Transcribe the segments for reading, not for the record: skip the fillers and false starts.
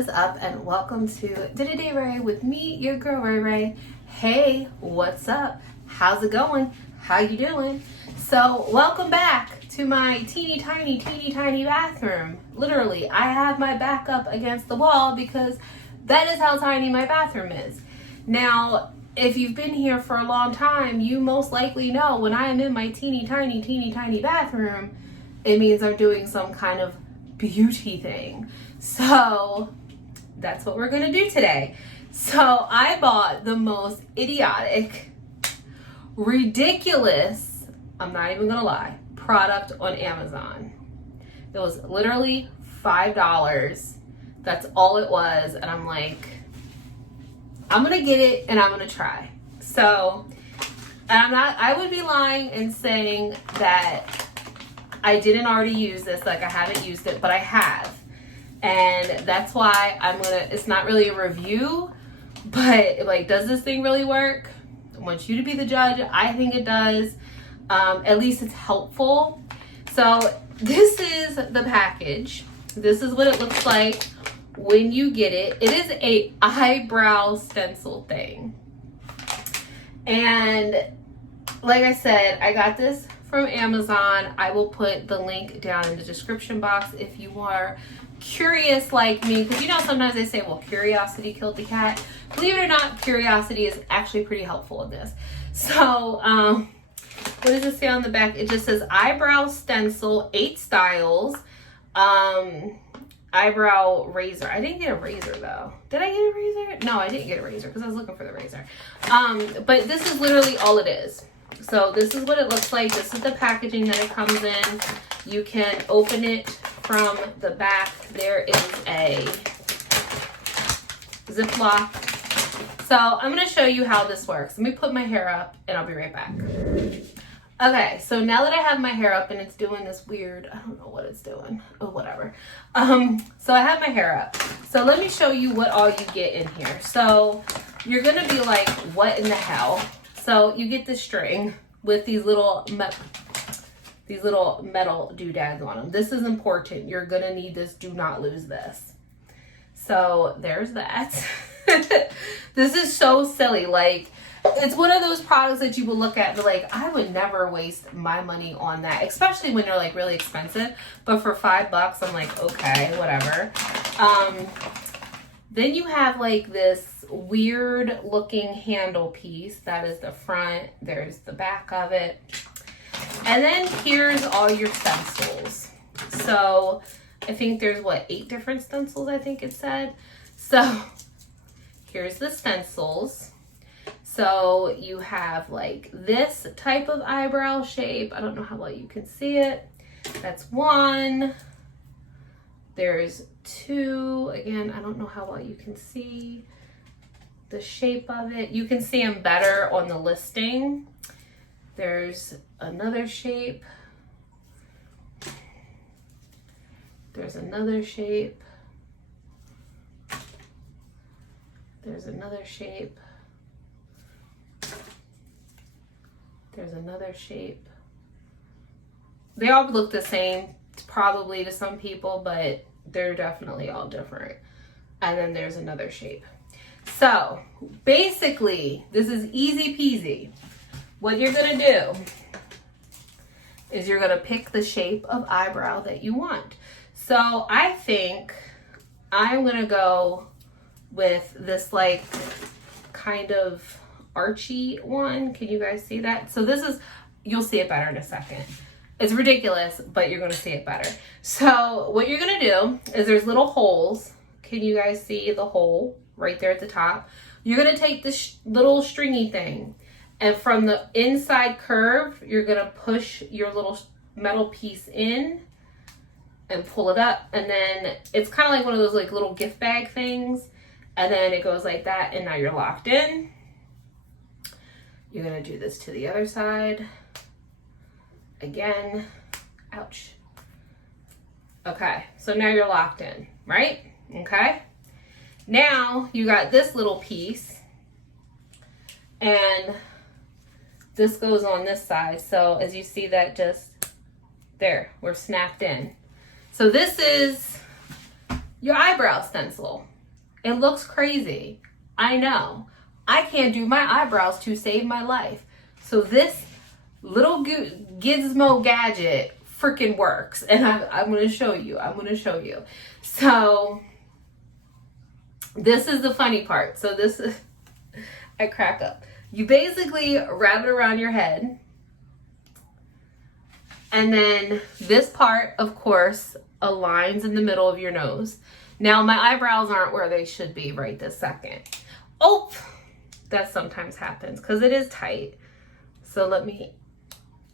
What is up, and welcome to To Day Rae with me, your girl Ray Ray. Hey, what's up? How's it going? How you doing? So welcome back to my teeny tiny bathroom. Literally, I have my back up against the wall because that is how tiny my bathroom is. Now, if you've been here for a long time, you most likely know when I am in my teeny tiny bathroom, it means I'm doing some kind of beauty thing. So that's what we're gonna do today. So I bought the most idiotic, ridiculous, I'm not even gonna lie, product on Amazon. It was literally $5. That's all it was. And I'm like, I'm gonna get it and I'm gonna try. So, and I would be lying and saying that I didn't already use this, like I haven't used it, but I have. And that's why it's not really a review, but like, does this thing really work? I want you to be the judge. I think it does. At least it's helpful. So this is the package. This is what it looks like when you get it. It is a eyebrow stencil thing. And like I said, I got this from Amazon. I will put the link down in the description box if you are curious like me, because you know sometimes they say, well, curiosity killed the cat. Believe it or not, curiosity is actually pretty helpful in this. So what does it say on the back? It just says eyebrow stencil, 8 styles, eyebrow razor. I didn't get a razor though. Did I get a razor? No, I didn't get a razor because I was looking for the razor. But this is literally all it is. So this is what it looks like. This is the packaging that it comes in. You can open it from the back. There is a Ziploc. So I'm going to show you how this works. Let me put my hair up and I'll be right back. Okay, so now that I have my hair up and it's doing this weird, I don't know what it's doing. Oh, whatever. So I have my hair up. So let me show you what all you get in here. So you're going to be like, what in the hell? So you get this string with these little metal doodads on them. This is important. You're going to need this. Do not lose this. So there's that. This is so silly. Like, it's one of those products that you will look at and be like, I would never waste my money on that, especially when they're like really expensive. But for $5, I'm like, okay, whatever. Then you have like this weird looking handle piece. That is the front. There's the back of it. And then here's all your stencils. So I think there's 8 different stencils, I think it said. So here's the stencils. So you have like this type of eyebrow shape. I don't know how well you can see it. That's 1. There's 2. Again, I don't know how well you can see the shape of it. You can see them better on the listing. There's another shape. There's another shape. There's another shape. There's another shape. They all look the same, probably to some people, but they're definitely all different. And then there's another shape. So basically, this is easy peasy. What you're gonna do is you're gonna pick the shape of eyebrow that you want. So I think I'm gonna go with this like kind of archy one. Can you guys see that? So this is, you'll see it better in a second. It's ridiculous, but you're gonna see it better. So what you're gonna do is there's little holes. Can you guys see the hole right there at the top? You're gonna take this little stringy thing, and from the inside curve, you're gonna push your little metal piece in and pull it up. And then it's kind of like one of those like little gift bag things. And then it goes like that, and now you're locked in. You're gonna do this to the other side. Again, ouch. Okay, so now you're locked in, right? Okay. Now you got this little piece, and this goes on this side. So as you see that just there, we're snapped in. So this is your eyebrow stencil. It looks crazy. I know. I can't do my eyebrows to save my life. So this little gizmo gadget freaking works. And I'm going to show you. I'm going to show you. So this is the funny part. So this is, I crack up. You basically wrap it around your head. And then this part, of course, aligns in the middle of your nose. Now, my eyebrows aren't where they should be right this second. Oh, that sometimes happens because it is tight. So let me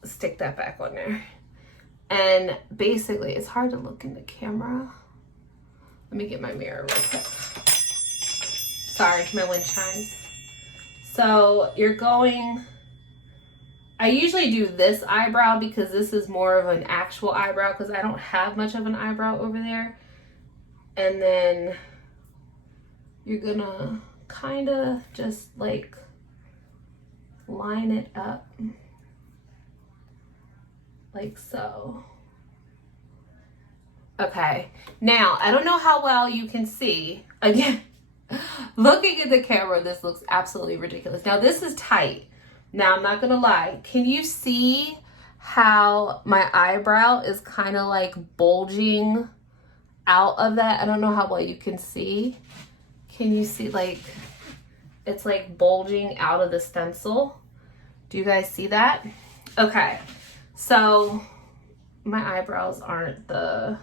stick that back on there. And basically, it's hard to look in the camera. Let me get my mirror real quick. Sorry, my wind chimes. So you're going, I usually do this eyebrow because this is more of an actual eyebrow because I don't have much of an eyebrow over there. And then you're gonna kind of just like line it up like so. Okay, now I don't know how well you can see. Again, looking at the camera, this looks absolutely ridiculous. Now this is tight. Now I'm not gonna lie. Can you see how my eyebrow is kind of like bulging out of that? I don't know how well you can see. Can you see, like, it's like bulging out of the stencil? Do you guys see that? Okay, so my eyebrows aren't the,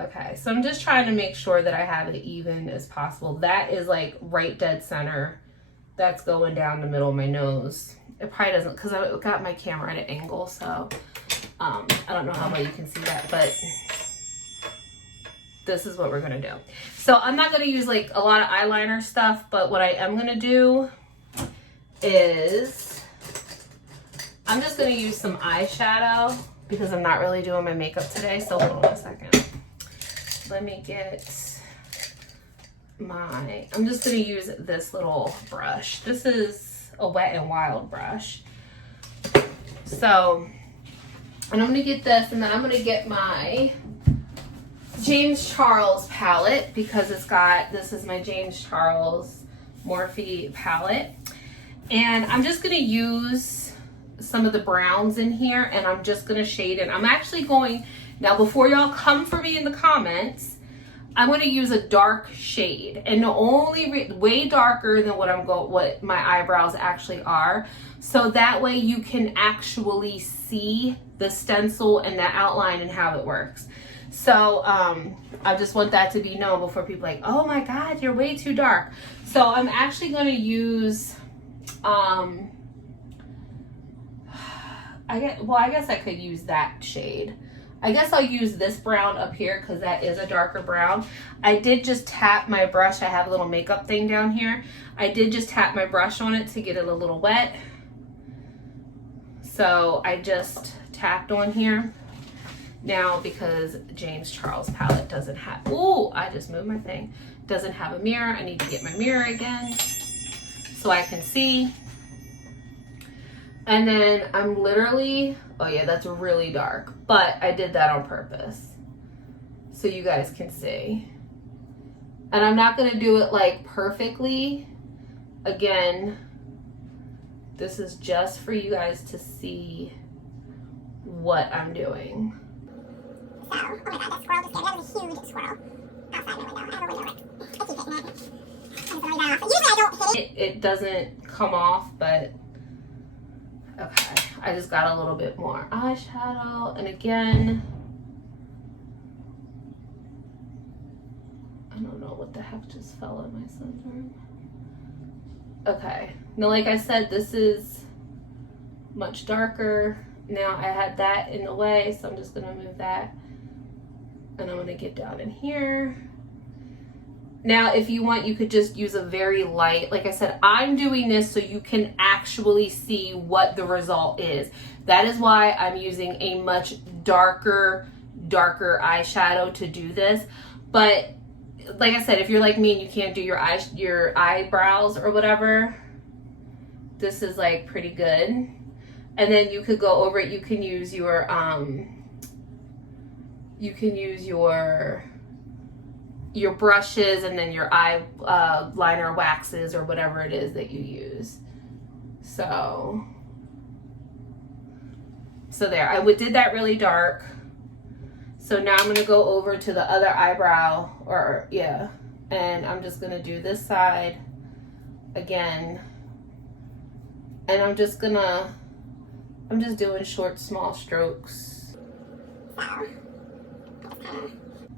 okay, so I'm just trying to make sure that I have it even as possible. That is like right dead center. That's going down the middle of my nose. It probably doesn't, because I got my camera at an angle, so I don't know how well you can see that, but this is what we're gonna do. So I'm not gonna use like a lot of eyeliner stuff, but what I am gonna do is I'm just gonna use some eyeshadow because I'm not really doing my makeup today. So hold on a second. Let me get my, I'm just gonna use this little brush. This is a Wet n Wild brush. So, and I'm gonna get this, and then I'm gonna get my James Charles palette because it's got, this is my James Charles Morphe palette. And I'm just gonna use some of the browns in here, and I'm just gonna shade it. I'm actually going, now before y'all come for me in the comments, I'm gonna use a dark shade, and the only way darker than what my eyebrows actually are, so that way you can actually see the stencil and the outline and how it works. So I just want that to be known before people are like, oh my God, you're way too dark. So I'm actually gonna use, I guess I could use that shade. I guess I'll use this brown up here because that is a darker brown. I did just tap my brush. I have a little makeup thing down here. I did just tap my brush on it to get it a little wet. So I just tapped on here. Now, because James Charles palette doesn't have, ooh, I just moved my thing. Doesn't have a mirror. I need to get my mirror again so I can see. And then I'm literally, oh yeah, that's really dark, but I did that on purpose so you guys can see. And I'm not gonna do it like perfectly. Again, this is just for you guys to see what I'm doing. So, oh my God, that squirrel just came. That was a huge squirrel. Outside my window. I have a window. I keep hitting it. Usually I don't hit it. It doesn't come off, but okay. I just got a little bit more eyeshadow. And again, I don't know what the heck just fell in my sunburn. Okay. Now, like I said, this is much darker. Now I had that in the way, so I'm just gonna move that. And I'm gonna get down in here. Now, if you want, you could just use a very light, like I said, I'm doing this so you can actually see what the result is. That is why I'm using a much darker eyeshadow to do this. But like I said, if you're like me and you can't do your eyebrows or whatever, this is like pretty good. And then you could go over it, you can use your you can use your brushes and then your eye liner waxes or whatever it is that you use. So there, I did that really dark. So now I'm gonna go over to the other eyebrow, and I'm just gonna do this side again. And I'm just doing short, small strokes.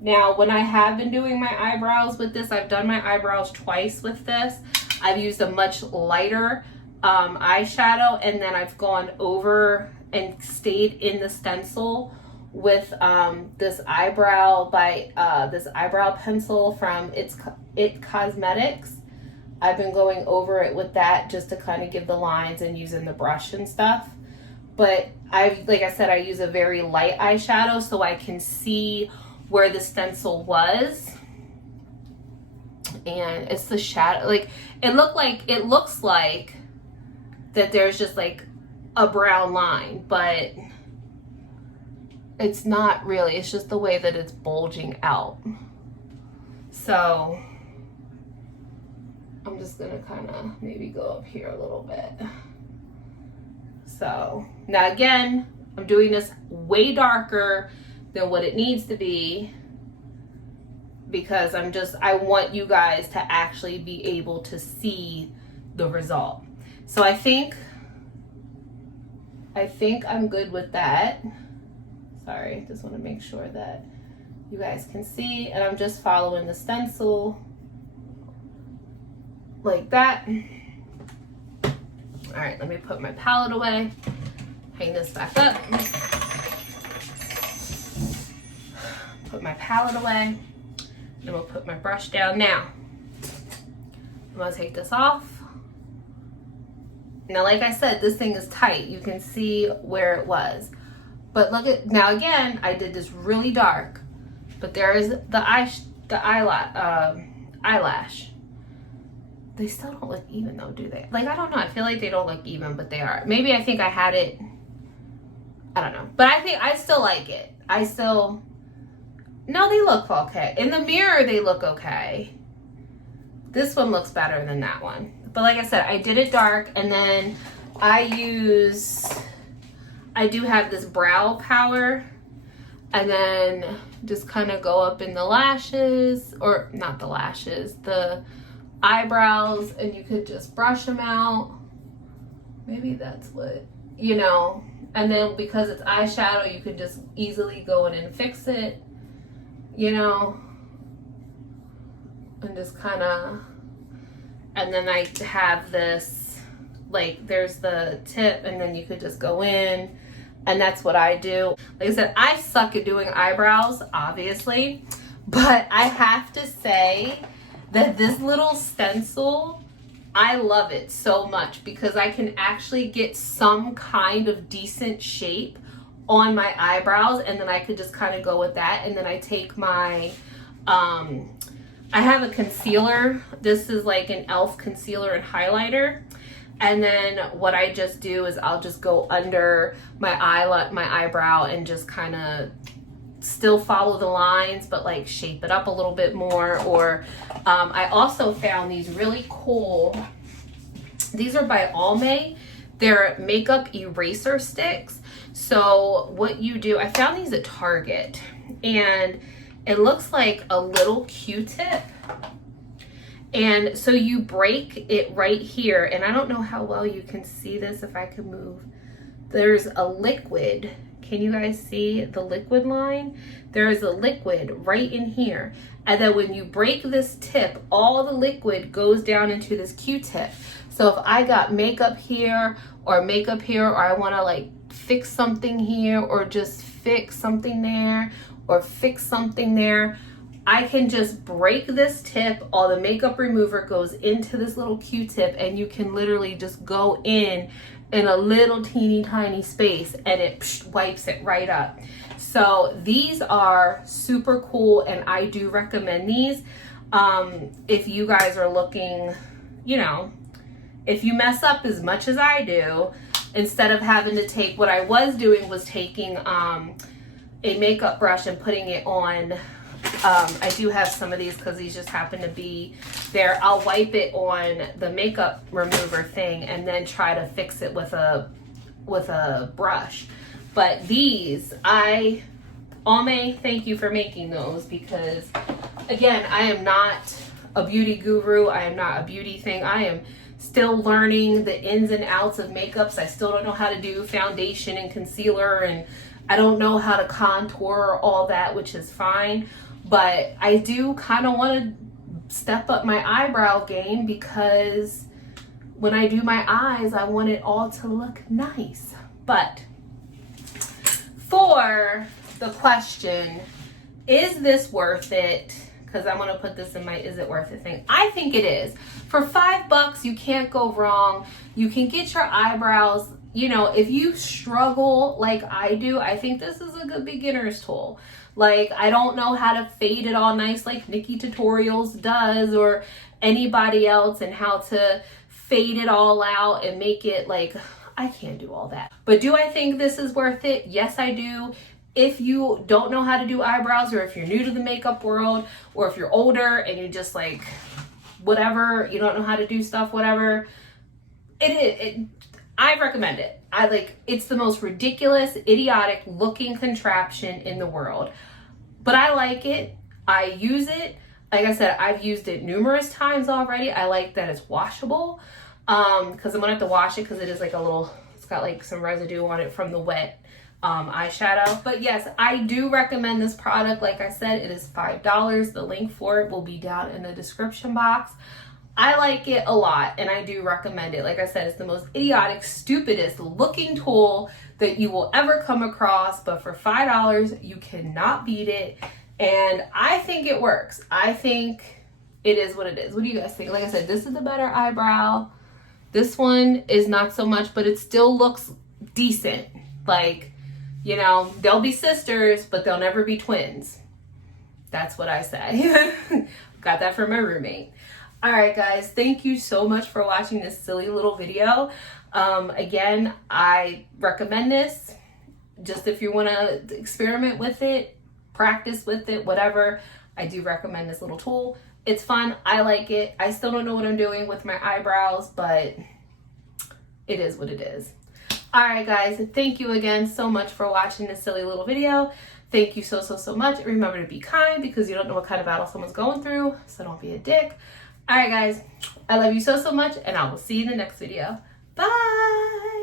Now, when I have been doing my eyebrows with this, I've done my eyebrows twice with this. I've used a much lighter eyeshadow, and then I've gone over and stayed in the stencil with this eyebrow pencil from It Cosmetics. I've been going over it with that just to kind of give the lines and using the brush and stuff. But like I said, I use a very light eyeshadow so I can see where the stencil was. And it's the shadow, like it looks like that there's just like a brown line, but it's not really. It's just the way that it's bulging out. So I'm just gonna kind of maybe go up here a little bit. So now again, I'm doing this way darker than what it needs to be because I want you guys to actually be able to see the result. So I think I'm good with that. Sorry, just want to make sure that you guys can see, and I'm just following the stencil like that. All right, let me put my palette away, hang this back up, put my palette away, then we'll put my brush down. Now, I'm gonna take this off. Now, like I said, this thing is tight. You can see where it was. But look at, now again, I did this really dark, but there is the eyelash. They still don't look even though, do they? Like, I don't know. I feel like they don't look even, but they are. Maybe I think I had it, I don't know. But I think I still like it. No, they look okay. In the mirror, they look okay. This one looks better than that one. But like I said, I did it dark, and then I do have this brow power, and then just kind of go up in the lashes, or not the lashes, the eyebrows, and you could just brush them out. Maybe that's what, and then because it's eyeshadow, you could just easily go in and fix it, and just kind of, and then I have this, like, there's the tip, and then you could just go in, and that's what I do. Like I said, I suck at doing eyebrows, obviously, but I have to say that this little stencil, I love it so much because I can actually get some kind of decent shape on my eyebrows, and then I could just kind of go with that. And then I take my, I have a concealer. This is like an e.l.f. concealer and highlighter. And then what I just do is I'll just go under my eyebrow and just kind of still follow the lines, but like shape it up a little bit more. Or I also found these really cool, these are by Almay. They're makeup eraser sticks. So what you do, I found these at Target, and it looks like a little Q-tip. And so you break it right here, and I don't know how well you can see this if I can move. There's a liquid. Can you guys see the liquid line? There is a liquid right in here. And then when you break this tip, all the liquid goes down into this Q-tip. So if I got makeup here, or I want to like fix something here, or just fix something there, or fix something there, I can just break this tip, all the makeup remover goes into this little Q-tip, and you can literally just go in a little teeny tiny space, and it wipes it right up. So these are super cool, and I do recommend these. If you guys are looking, if you mess up as much as I do, instead of having to take, what I was doing was taking a makeup brush and putting it on, I do have some of these because these just happen to be there. I'll wipe it on the makeup remover thing and then try to fix it with a brush. But these, Ame, thank you for making those, because again, I am not a beauty guru. I am not a beauty thing. I am still learning the ins and outs of makeups. I still don't know how to do foundation and concealer, and I don't know how to contour, all that, which is fine. But I do kind of want to step up my eyebrow game, because when I do my eyes, I want it all to look nice. But for the question, is this worth it? Because I'm going to put this in my is it worth it thing. I think it is. For $5, you can't go wrong. You can get your eyebrows, you know, if you struggle like I do, I think this is a good beginner's tool. Like, I don't know how to fade it all nice like Nikki Tutorials does, or anybody else, and how to fade it all out and make it like, I can't do all that. But do I think this is worth it? Yes, I do. If you don't know how to do eyebrows, or if you're new to the makeup world, or if you're older and you just like, whatever, you don't know how to do stuff, whatever, I recommend it. It's the most ridiculous, idiotic looking contraption in the world. But I like it. I use it. Like I said, I've used it numerous times already. I like that it's washable. Because I'm gonna have to wash it, because it is like a little, it's got like some residue on it from the wet eyeshadow. But yes, I do recommend this product. Like I said, it is $5. The link for it will be down in the description box. I like it a lot, and I do recommend it. Like I said, it's the most idiotic, stupidest looking tool that you will ever come across, but for $5, you cannot beat it. And I think it works. I think it is what it is. What do you guys think? Like I said, this is the better eyebrow. This one is not so much, but it still looks decent. Like, you know, they'll be sisters, but they'll never be twins. That's what I say. Got that from my roommate. All right, guys, thank you so much for watching this silly little video. Again, I recommend this just if you want to experiment with it, practice with it, whatever. I do recommend this little tool. It's fun. I like it. I still don't know what I'm doing with my eyebrows, but it is what it is. All right, guys, thank you again so much for watching this silly little video. Thank you so much. Remember to be kind, because you don't know what kind of battle someone's going through, so don't be a dick. All right, guys, I love you so much, and I will see you in the next video. Bye.